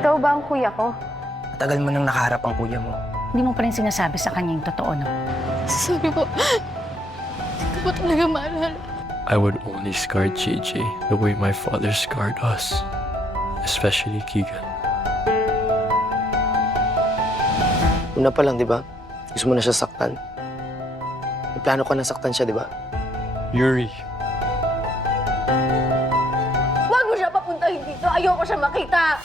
Ikaw ba ang kuya ko? Matagal mo nang nakaharap ang kuya mo. Hindi mo pa rin sinasabi sa kanya yung totoo, no? Sorry po. Hindi ko po talaga maalala. I would only scar JJ the way my father scarred us. Especially Keegan. Una pa lang, di ba? Gusto mo na siya saktan. May plano ka na saktan siya, di ba? Yuri. Huwag mo siya papuntahin dito. Ayoko siya makita.